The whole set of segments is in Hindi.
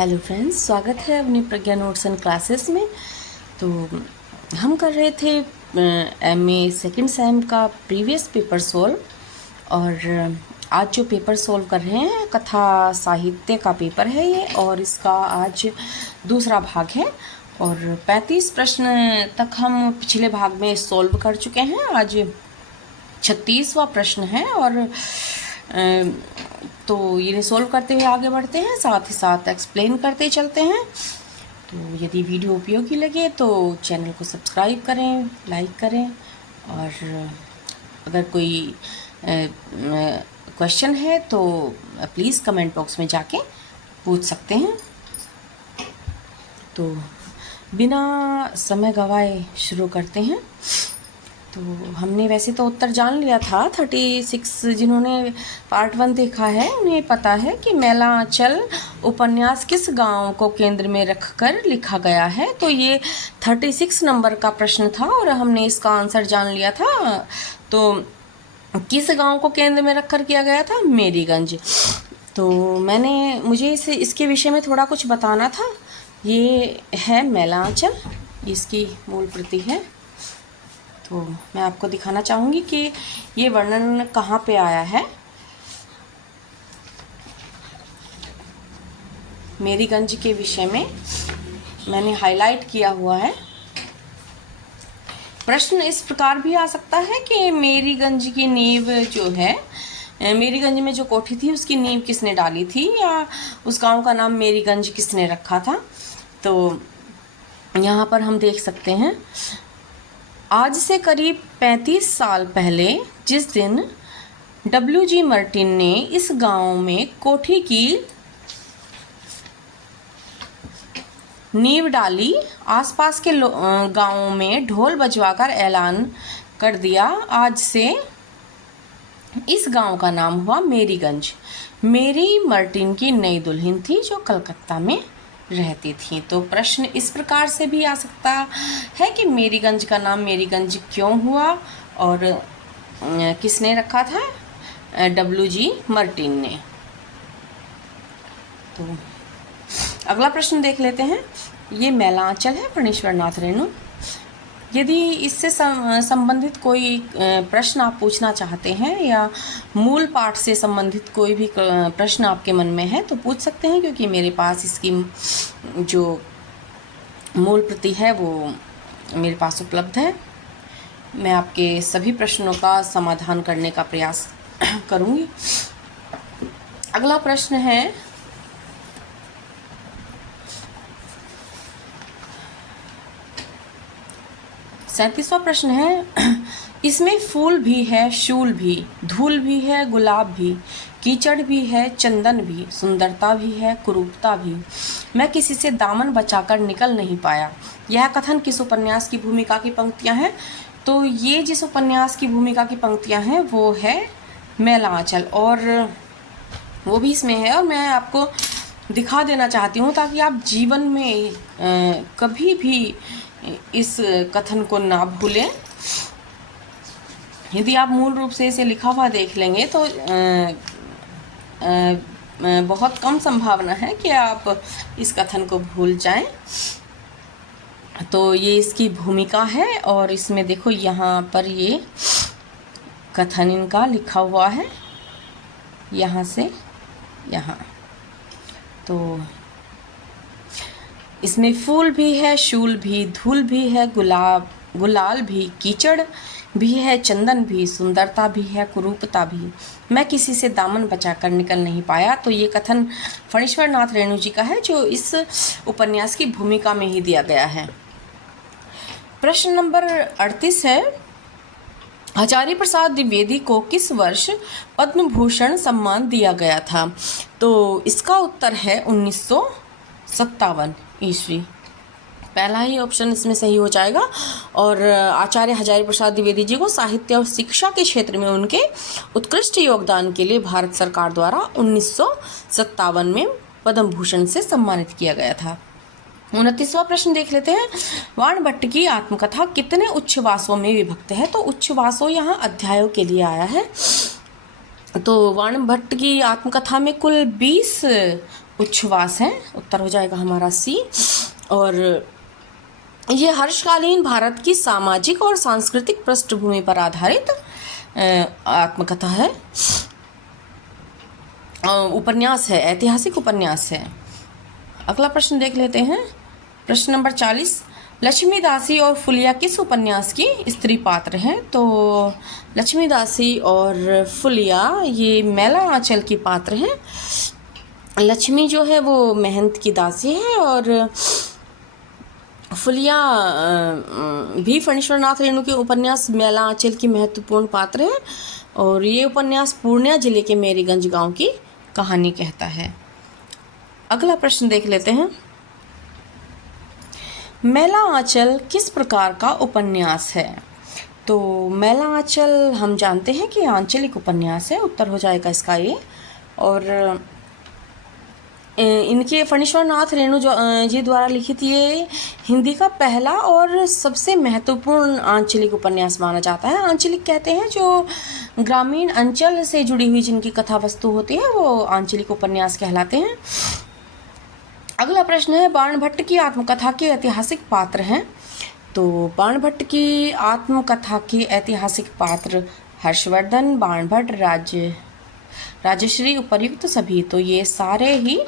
हेलो फ्रेंड्स, स्वागत है अपनी प्रज्ञा नोट्स एंड क्लासेस में। तो हम कर रहे थे एमए सेकंड सेम का प्रीवियस पेपर सोल्व। और आज जो पेपर सोल्व कर रहे हैं कथा साहित्य का पेपर है ये, और इसका आज दूसरा भाग है। और 35 प्रश्न तक हम पिछले भाग में सोल्व कर चुके हैं। आज 36वां प्रश्न है और तो ये सोल्व करते हुए आगे बढ़ते हैं, साथ ही साथ एक्सप्लेन करते चलते हैं। तो यदि वीडियो उपयोगी लगे तो चैनल को सब्सक्राइब करें, लाइक करें, और अगर कोई क्वेश्चन है तो प्लीज़ कमेंट बॉक्स में जाके पूछ सकते हैं। तो बिना समय गवाए शुरू करते हैं। तो हमने वैसे तो उत्तर जान लिया था। 36 जिन्होंने पार्ट 1 देखा है उन्हें पता है कि मेलांचल उपन्यास किस गांव को केंद्र में रखकर लिखा गया है। तो ये 36 नंबर का प्रश्न था और हमने इसका आंसर जान लिया था। तो किस गांव को केंद्र में रखकर किया गया था? मेरीगंज। तो मुझे इसके विषय में थोड़ा कुछ बताना था। ये है मेलांचल, इसकी मूल प्रति है। तो मैं आपको दिखाना चाहूँगी कि ये वर्णन कहाँ पे आया है। मेरीगंज के विषय में मैंने हाईलाइट किया हुआ है। प्रश्न इस प्रकार भी आ सकता है कि मेरीगंज की नींव जो है, मेरीगंज में जो कोठी थी उसकी नींव किसने डाली थी, या उस गांव का नाम मेरीगंज किसने रखा था। तो यहाँ पर हम देख सकते हैं, आज से करीब 35 साल पहले जिस दिन W.G. मार्टिन ने इस गांव में कोठी की नींव डाली, आसपास के गांवों में ढोल बजवाकर ऐलान कर दिया। आज से इस गांव का नाम हुआ मेरीगंज। मेरी मार्टिन की नई दुल्हन थी जो कलकत्ता में रहती थी। तो प्रश्न इस प्रकार से भी आ सकता है कि मेरीगंज का नाम मेरीगंज क्यों हुआ और किसने रखा था? W.G. मार्टिन ने। तो अगला प्रश्न देख लेते हैं। ये मेलांचल है फणीश्वर नाथ रेणु। यदि इससे संबंधित कोई प्रश्न आप पूछना चाहते हैं या मूल पाठ से संबंधित कोई भी प्रश्न आपके मन में है तो पूछ सकते हैं, क्योंकि मेरे पास इसकी जो मूल प्रति है वो मेरे पास उपलब्ध है। मैं आपके सभी प्रश्नों का समाधान करने का प्रयास करूंगी। अगला प्रश्न है, 37वां प्रश्न है। इसमें फूल भी है, शूल भी, धूल भी है, गुलाब भी, कीचड़ भी है, चंदन भी, सुंदरता भी है, कुरूपता भी, मैं किसी से दामन बचाकर निकल नहीं पाया। यह कथन किस उपन्यास की भूमिका की पंक्तियां हैं? तो ये जिस उपन्यास की भूमिका की पंक्तियां हैं वो है मेलांचल, और वो भी इसमें है। और मैं आपको दिखा देना चाहती हूँ ताकि आप जीवन में कभी भी इस कथन को ना भूलें। यदि आप मूल रूप से इसे लिखा हुआ देख लेंगे तो बहुत कम संभावना है कि आप इस कथन को भूल जाएं। तो ये इसकी भूमिका है, और इसमें देखो यहाँ पर ये कथन इनका लिखा हुआ है, यहाँ से यहाँ। तो इसमें फूल भी है, शूल भी, धूल भी है, गुलाल भी, कीचड़ भी है, चंदन भी, सुंदरता भी है, कुरूपता भी, मैं किसी से दामन बचाकर निकल नहीं पाया। तो ये कथन फणीश्वर नाथ रेणु जी का है, जो इस उपन्यास की भूमिका में ही दिया गया है। प्रश्न नंबर 38 है, आचार्य प्रसाद द्विवेदी को किस वर्ष पद्म भूषण सम्मान दिया गया था? तो इसका उत्तर है 1957 ईस्वी। पहला ही ऑप्शन इसमें सही हो जाएगा। और आचार्य हजारी प्रसाद द्विवेदी जी को साहित्य और शिक्षा के क्षेत्र में उनके उत्कृष्ट योगदान के लिए भारत सरकार द्वारा 1957 में पद्म भूषण से सम्मानित किया गया था। 29वां प्रश्न देख लेते हैं। वाणभट्ट की आत्मकथा कितने उच्छ्वासों में विभक्त है? तो उच्छ्वासों यहाँ अध्यायों के लिए आया है। तो वाणभट्ट की आत्मकथा में कुल 20 उच्छ्वास हैं, उत्तर हो जाएगा हमारा सी। और ये हर्षकालीन भारत की सामाजिक और सांस्कृतिक पृष्ठभूमि पर आधारित आत्मकथा है, उपन्यास है, ऐतिहासिक उपन्यास है। अगला प्रश्न देख लेते हैं, प्रश्न नंबर 40। लक्ष्मी दासी और फुलिया किस उपन्यास की स्त्री पात्र हैं? तो लक्ष्मी दासी और फुलिया ये मैला आंचल की पात्र हैं। लक्ष्मी जो है वो महंत की दासी है और फुलिया भी फणीश्वरनाथ रेणु के उपन्यास मैला आंचल की महत्वपूर्ण पात्र है। और ये उपन्यास पूर्णिया जिले के मेरीगंज गांव की कहानी कहता है। अगला प्रश्न देख लेते हैं, मैला आंचल किस प्रकार का उपन्यास है? तो मैला आंचल हम जानते हैं कि आंचलिक उपन्यास है, उत्तर हो जाएगा इसका ये। और इनके फणीश्वरनाथ रेणु जी द्वारा लिखित ये हिंदी का पहला और सबसे महत्वपूर्ण आंचलिक उपन्यास माना जाता है। आंचलिक कहते हैं जो ग्रामीण अंचल से जुड़ी हुई जिनकी कथा वस्तु होती है वो आंचलिक उपन्यास कहलाते हैं। अगला प्रश्न है, बाणभट्ट की आत्मकथा के ऐतिहासिक पात्र हैं? तो बाणभट्ट की आत्मकथा के ऐतिहासिक पात्र हर्षवर्धन, बाणभट्ट, राजश्री, उपर्युक्त सभी। तो ये सारे ही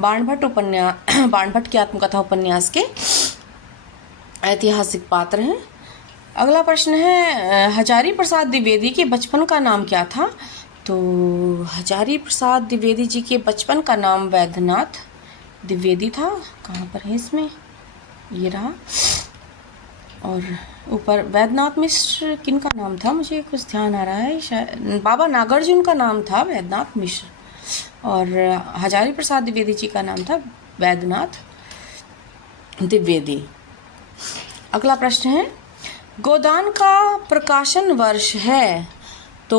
बाणभट्ट की आत्मकथा उपन्यास के ऐतिहासिक पात्र हैं। अगला प्रश्न है, हजारी प्रसाद द्विवेदी के बचपन का नाम क्या था? तो हजारी प्रसाद द्विवेदी जी के बचपन का नाम वैद्यनाथ द्विवेदी था। कहाँ पर है इसमें, ये रहा। और ऊपर वैद्यनाथ मिश्र किन का नाम था, मुझे कुछ ध्यान आ रहा है, शायद बाबा नागार्जुन का नाम था वैद्यनाथ मिश्र, और हजारी प्रसाद द्विवेदी जी का नाम था वैद्यनाथ द्विवेदी। अगला प्रश्न है, गोदान का प्रकाशन वर्ष है? तो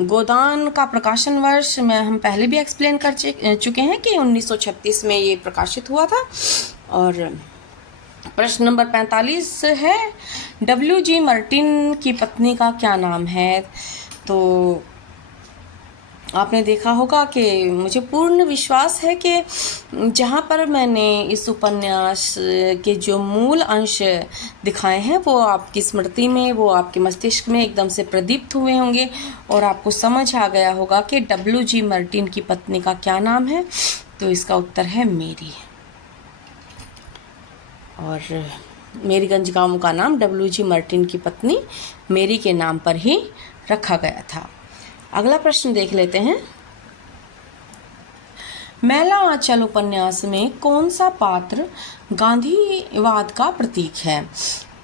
गोदान का प्रकाशन वर्ष में हम पहले भी एक्सप्लेन कर चुके हैं कि 1936 में ये प्रकाशित हुआ था। और प्रश्न नंबर 45 है, W.G. मार्टिन की पत्नी का क्या नाम है? तो आपने देखा होगा कि मुझे पूर्ण विश्वास है कि जहाँ पर मैंने इस उपन्यास के जो मूल अंश दिखाए हैं वो आपकी स्मृति में, वो आपके मस्तिष्क में एकदम से प्रदीप्त हुए होंगे और आपको समझ आ गया होगा कि W.G. मार्टिन की पत्नी का क्या नाम है। तो इसका उत्तर है मेरी। और मेरीगंज गांव का नाम W.G. मार्टिन की पत्नी मेरी के नाम पर ही रखा गया था। अगला प्रश्न देख लेते हैं, मैला आंचल उपन्यास में कौन सा पात्र गांधीवाद का प्रतीक है?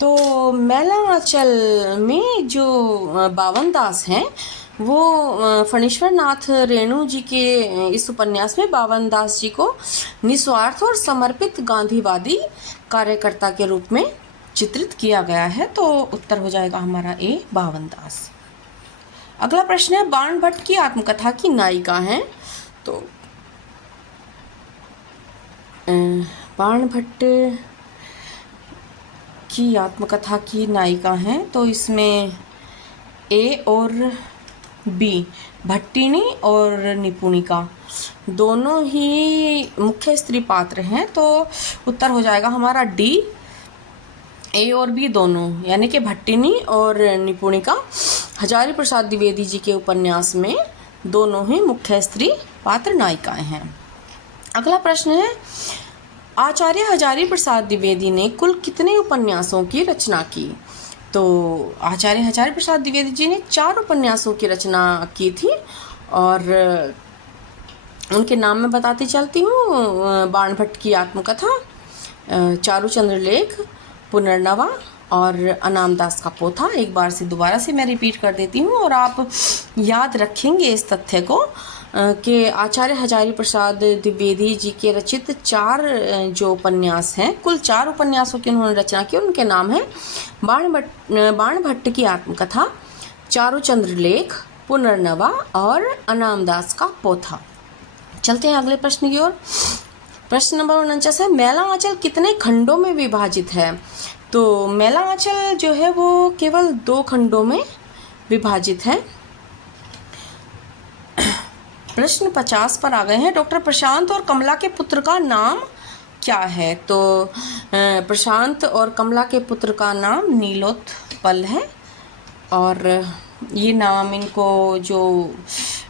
तो मैला आंचल में जो बावन दास हैं वो फणीश्वरनाथ रेणु जी के इस उपन्यास में बावन दास जी को निस्वार्थ और समर्पित गांधीवादी कार्यकर्ता के रूप में चित्रित किया गया है। तो उत्तर हो जाएगा हमारा ए, बावन दास। अगला प्रश्न है, बाणभट्ट की आत्मकथा की नायिका हैं? तो बाणभट्ट की आत्मकथा की नायिका हैं तो इसमें ए और बी, भट्टिनी और निपुणिका, दोनों ही मुख्य स्त्री पात्र हैं। तो उत्तर हो जाएगा हमारा डी, ए और बी दोनों, यानी कि भट्टिनी और निपुणिका हजारी प्रसाद द्विवेदी जी के उपन्यास में दोनों ही मुख्य स्त्री पात्र नायिकाएं हैं। अगला प्रश्न है, आचार्य हजारी प्रसाद द्विवेदी ने कुल कितने उपन्यासों की रचना की? तो आचार्य हजारी प्रसाद द्विवेदी जी ने 4 उपन्यासों की रचना की थी और उनके नाम मैं बताती चलती हूँ। बाणभट्ट की आत्मकथा, चारुचंद्र लेख, पुनर्नवा और अनामदास का पोथा। एक बार से दोबारा से मैं रिपीट कर देती हूँ और आप याद रखेंगे इस तथ्य को कि आचार्य हजारी प्रसाद द्विवेदी जी के रचित 4 जो उपन्यास हैं, कुल 4 उपन्यासों की उन्होंने रचना की। उनके नाम हैं बाणभट्ट की आत्मकथा, चारुचंद्र लेख, पुनर्नवा और अनामदास का पोथा। चलते हैं अगले प्रश्न की ओर। प्रश्न नंबर 49 है, मैला आंचल कितने खंडों में विभाजित है? तो मैला आंचल जो है वो केवल 2 खंडों में विभाजित है। प्रश्न 50 पर आ गए हैं। डॉक्टर प्रशांत और कमला के पुत्र का नाम क्या है? तो प्रशांत और कमला के पुत्र का नाम नीलोत्पल है, और ये नाम इनको जो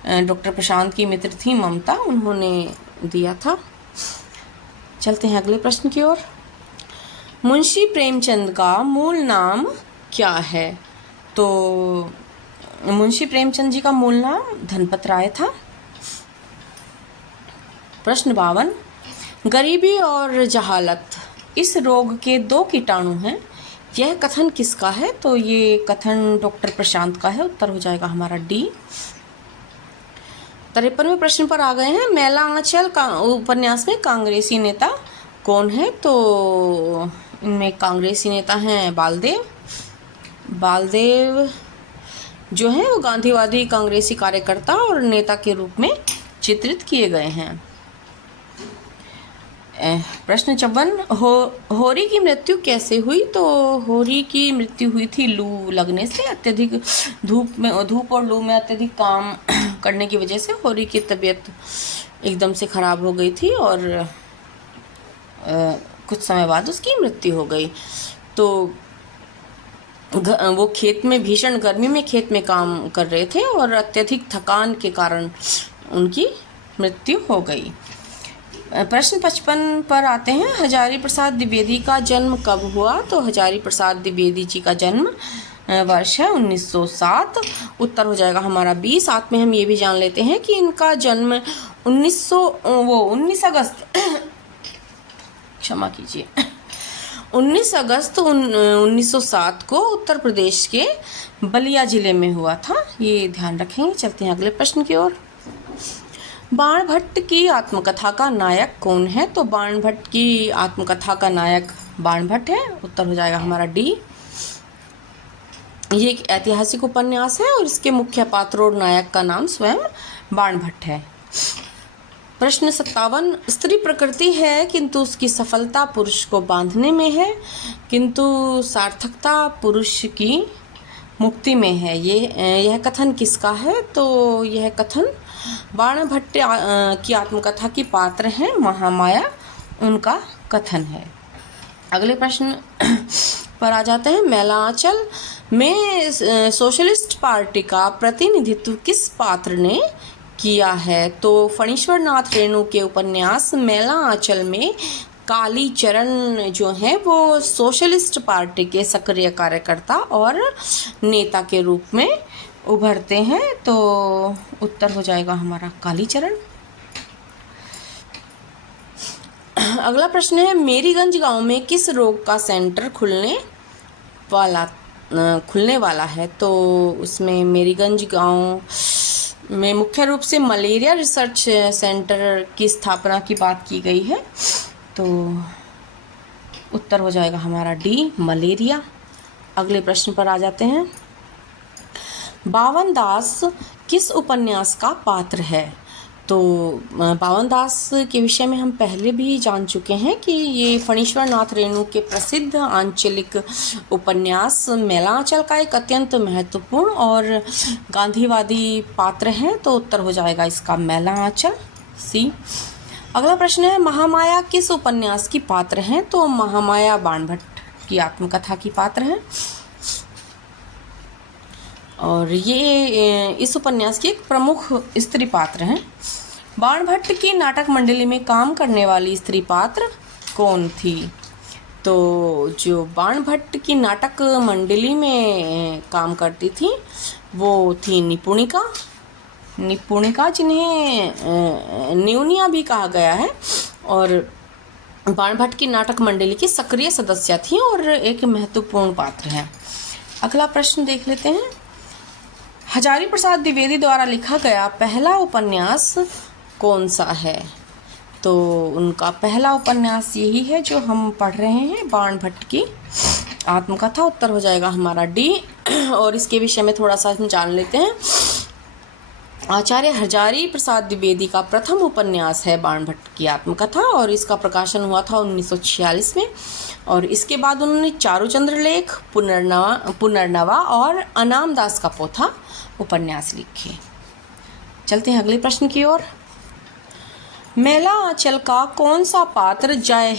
डॉक्टर प्रशांत की मित्र थी ममता, उन्होंने दिया था। चलते हैं अगले प्रश्न की ओर। मुंशी प्रेमचंद का मूल नाम क्या है? तो मुंशी प्रेमचंद जी का मूल नाम धनपत राय था। प्रश्न 52, गरीबी और जहालत इस रोग के 2 कीटाणु हैं, यह कथन किसका है? तो ये कथन डॉक्टर प्रशांत का है। उत्तर हो जाएगा हमारा डी। 53वें प्रश्न पर आ गए हैं। मैला आंचल का उपन्यास में कांग्रेसी नेता कौन है? तो इनमें कांग्रेसी नेता हैं बालदेव जो हैं वो गांधीवादी कांग्रेसी कार्यकर्ता और नेता के रूप में चित्रित किए गए हैं। प्रश्न 54, होरी की मृत्यु कैसे हुई? तो होरी की मृत्यु हुई थी लू लगने से। अत्यधिक धूप और लू में अत्यधिक काम करने की वजह से होरी की तबीयत एकदम से खराब हो गई थी और कुछ समय बाद उसकी मृत्यु हो गई। तो वो खेत में भीषण गर्मी में खेत में काम कर रहे थे और अत्यधिक थकान के कारण उनकी मृत्यु हो गई। प्रश्न 55 पर आते हैं। हजारी प्रसाद द्विवेदी का जन्म कब हुआ? तो हजारी प्रसाद द्विवेदी जी का जन्म वर्ष है 1907। उत्तर हो जाएगा हमारा 20। साथ में हम ये भी जान लेते हैं कि इनका जन्म 19 अगस्त क्षमा कीजिए 19 अगस्त 1907 को उत्तर प्रदेश के बलिया जिले में हुआ था। ये ध्यान रखेंगे। चलते हैं अगले प्रश्न की ओर। बाणभट्ट की आत्मकथा का नायक कौन है? तो बाणभट्ट की आत्मकथा का नायक बाणभट्ट है। उत्तर हो जाएगा हमारा डी। ये एक ऐतिहासिक उपन्यास है और इसके मुख्य पात्र और नायक का नाम स्वयं बाणभट्ट है। प्रश्न 57, स्त्री प्रकृति है किंतु उसकी सफलता पुरुष को बांधने में है, किंतु सार्थकता पुरुष की मुक्ति में है। यह कथन किसका है? तो यह कथन बाणभट्ट की आत्मकथा की पात्र हैं महामाया, उनका कथन है। अगले प्रश्न पर आ जाते हैं। मैला आंचल में सोशलिस्ट पार्टी का प्रतिनिधित्व किस पात्र ने किया है? तो फणीश्वर नाथ रेणु के उपन्यास मैला आंचल में कालीचरण जो हैं वो सोशलिस्ट पार्टी के सक्रिय कार्यकर्ता और नेता के रूप में उभरते हैं। तो उत्तर हो जाएगा हमारा कालीचरण। अगला प्रश्न है। मेरीगंज गांव में किस रोग का सेंटर खुलने वाला है? तो उसमें मेरीगंज गांव में मुख्य रूप से मलेरिया रिसर्च सेंटर की स्थापना की बात की गई है। तो उत्तर हो जाएगा हमारा डी, मलेरिया। अगले प्रश्न पर आ जाते हैं। बावन दास किस उपन्यास का पात्र है? तो बावन दास के विषय में हम पहले भी जान चुके हैं कि ये फणीश्वर नाथ रेणु के प्रसिद्ध आंचलिक उपन्यास मैला आंचल का एक अत्यंत महत्वपूर्ण और गांधीवादी पात्र हैं। तो उत्तर हो जाएगा इसका मैला आंचल, सी। अगला प्रश्न है। महामाया किस उपन्यास की पात्र हैं? तो महामाया बाणभट्ट की आत्मकथा की पात्र है और ये इस उपन्यास की एक प्रमुख स्त्री पात्र हैं। बाणभट्ट की नाटक मंडली में काम करने वाली स्त्री पात्र कौन थी? तो जो बाणभट्ट की नाटक मंडली में काम करती थी वो थी निपुणिका, जिन्हें न्यूनिया भी कहा गया है, और बाणभट्ट की नाटक मंडली की सक्रिय सदस्य थी और एक महत्वपूर्ण पात्र है। अगला प्रश्न देख लेते हैं। हजारी प्रसाद द्विवेदी द्वारा लिखा गया पहला उपन्यास कौन सा है? तो उनका पहला उपन्यास यही है जो हम पढ़ रहे हैं, बाणभट्ट की आत्मकथा। उत्तर हो जाएगा हमारा डी। और इसके विषय में थोड़ा सा हम जान लेते हैं। आचार्य हजारी प्रसाद द्विवेदी का प्रथम उपन्यास है बाणभट्ट की आत्मकथा और इसका प्रकाशन हुआ था 1946 में। और इसके बाद उन्होंने चारुचंद्र लेख, पुनर्नवा और अनामदास का पोथा उपन्यास लिखे। चलते हैं अगले प्रश्न की ओर। मेला आंचल का कौन सा पात्र जय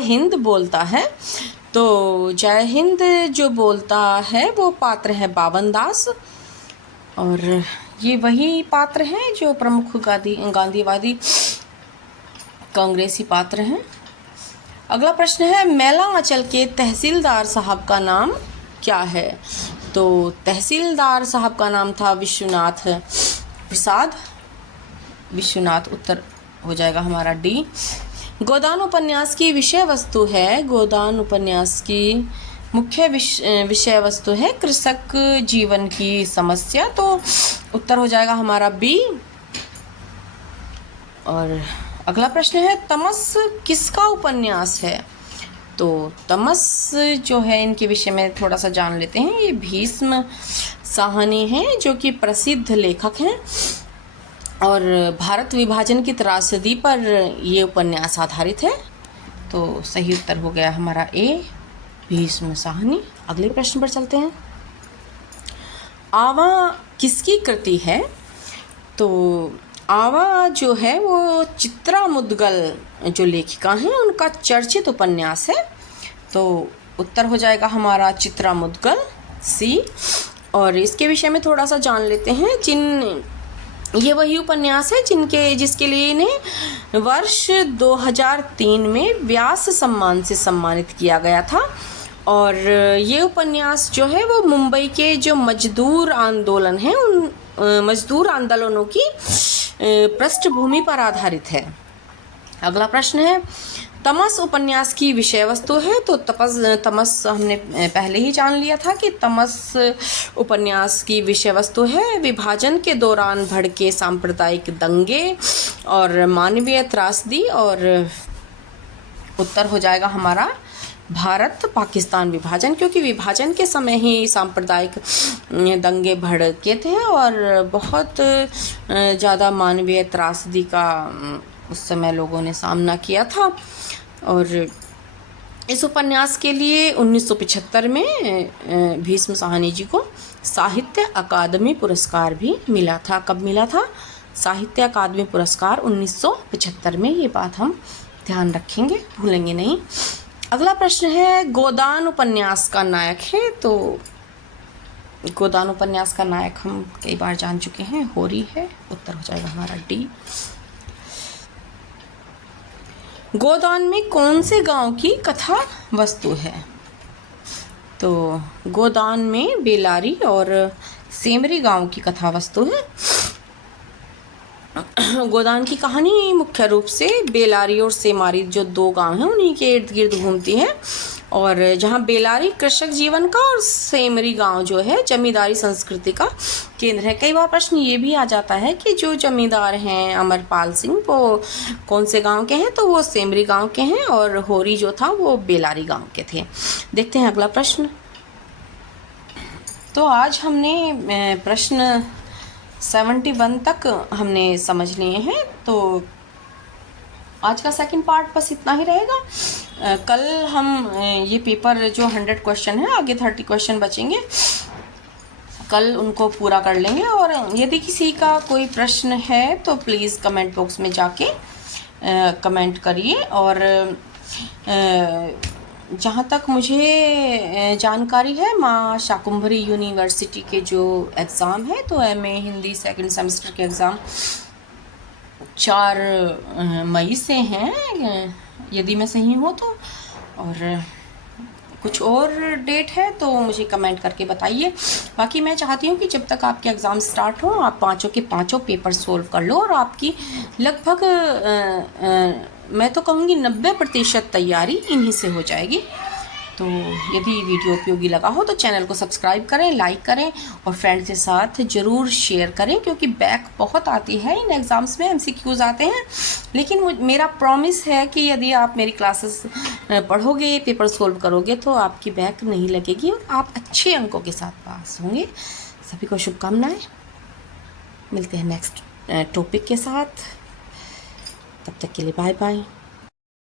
हिंद बोलता है? तो जय हिंद जो बोलता है वो पात्र है बावन दास, और ये वही पात्र हैं जो प्रमुख गांधीवादी कांग्रेसी पात्र हैं। अगला प्रश्न है, मेला आंचल के तहसीलदार साहब का नाम क्या है? तो तहसीलदार साहब का नाम था विश्वनाथ प्रसाद। विश्वनाथ उत्तर हो जाएगा हमारा डी। गोदान उपन्यास की विषय वस्तु है, गोदान उपन्यास की मुख्य विषय वस्तु है कृषक जीवन की समस्या, तो उत्तर हो जाएगा हमारा बी। और अगला प्रश्न है, तमस किसका उपन्यास है? तो तमस जो है इनके विषय में थोड़ा सा जान लेते हैं। ये भीष्म साहनी हैं जो कि प्रसिद्ध लेखक हैं, और भारत विभाजन की त्रासदी पर ये उपन्यास आधारित है, तो सही उत्तर हो गया हमारा ए, भीष्म साहनी। अगले प्रश्न पर चलते हैं। आवा किसकी कृति है? तो आवा जो है वो चित्रा मुद्गल जो लेखिका हैं उनका चर्चित उपन्यास है, तो उत्तर हो जाएगा हमारा चित्रा मुद्गल सी। और इसके विषय में थोड़ा सा जान लेते हैं। ये वही उपन्यास है जिसके लिए इन्हें वर्ष 2003 में व्यास सम्मान से सम्मानित किया गया था, और ये उपन्यास जो है वो मुंबई के जो मजदूर आंदोलन हैं उन मजदूर आंदोलनों की पृष्ठभूमि पर आधारित है। अगला प्रश्न है, तमस उपन्यास की विषय वस्तु है? तो तमस हमने पहले ही जान लिया था कि तमस उपन्यास की विषय वस्तु है विभाजन के दौरान भड़के सांप्रदायिक दंगे और मानवीय त्रासदी, और उत्तर हो जाएगा हमारा भारत पाकिस्तान विभाजन, क्योंकि विभाजन के समय ही सांप्रदायिक दंगे भड़के थे और बहुत ज़्यादा मानवीय त्रासदी का उस समय लोगों ने सामना किया था। और इस उपन्यास के लिए 1975 में भीष्म साहनी जी को साहित्य अकादमी पुरस्कार भी मिला था। कब मिला था? साहित्य अकादमी पुरस्कार 1975 में। ये बात हम ध्यान रखेंगे, भूलेंगे नहीं। अगला प्रश्न है, गोदान उपन्यास का नायक है? तो गोदान उपन्यास का नायक हम कई बार जान चुके हैं, होरी है। उत्तर हो जाएगा हमारा डी। गोदान में कौन से गांव की कथा वस्तु है? तो गोदान में बेलारी और सेमरी गांव की कथा वस्तु है। गोदान की कहानी मुख्य रूप से बेलारी और सेमारी जो दो गांव हैं उन्हीं के इर्द गिर्द घूमती है, और जहां बेलारी कृषक जीवन का और सेमरी गांव जो है जमींदारी संस्कृति का केंद्र है। कई बार प्रश्न ये भी आ जाता है कि जो जमींदार हैं अमरपाल सिंह वो कौन से गांव के हैं? तो वो सेमरी गांव के हैं, और होरी जो था वो बेलारी गांव के थे। देखते हैं अगला प्रश्न। तो आज हमने प्रश्न 71 तक हमने समझ लिए हैं, तो आज का सेकंड पार्ट बस इतना ही रहेगा। कल हम ये पेपर जो 100 क्वेश्चन है, आगे 30 क्वेश्चन बचेंगे, कल उनको पूरा कर लेंगे। और यदि किसी का कोई प्रश्न है तो प्लीज़ कमेंट बॉक्स में जाके कमेंट करिए। और जहाँ तक मुझे जानकारी है, माँ शाकुंभरी यूनिवर्सिटी के जो एग्ज़ाम है, तो MA हिंदी सेकंड सेमेस्टर के एग्ज़ाम 4 मई से हैं, यदि मैं सही हूँ तो। और कुछ और डेट है तो मुझे कमेंट करके बताइए। बाकी मैं चाहती हूँ कि जब तक आपके एग्ज़ाम स्टार्ट हो आप पाँचों के पाँचों पेपर सोल्व कर लो, और आपकी लगभग मैं तो कहूँगी 90% तैयारी इन्हीं से हो जाएगी। तो यदि वीडियो उपयोगी लगा हो तो चैनल को सब्सक्राइब करें, लाइक करें, और फ्रेंड्स के साथ ज़रूर शेयर करें, क्योंकि बैक बहुत आती है इन एग्ज़ाम्स में, MCQs आते हैं। लेकिन मेरा प्रॉमिस है कि यदि आप मेरी क्लासेस पढ़ोगे, पेपर सोल्व करोगे, तो आपकी बैक नहीं लगेगी और आप अच्छे अंकों के साथ पास होंगे। सभी को शुभकामनाएँ। मिलते हैं नेक्स्ट टॉपिक के साथ, तब तक के लिए बाय बाय।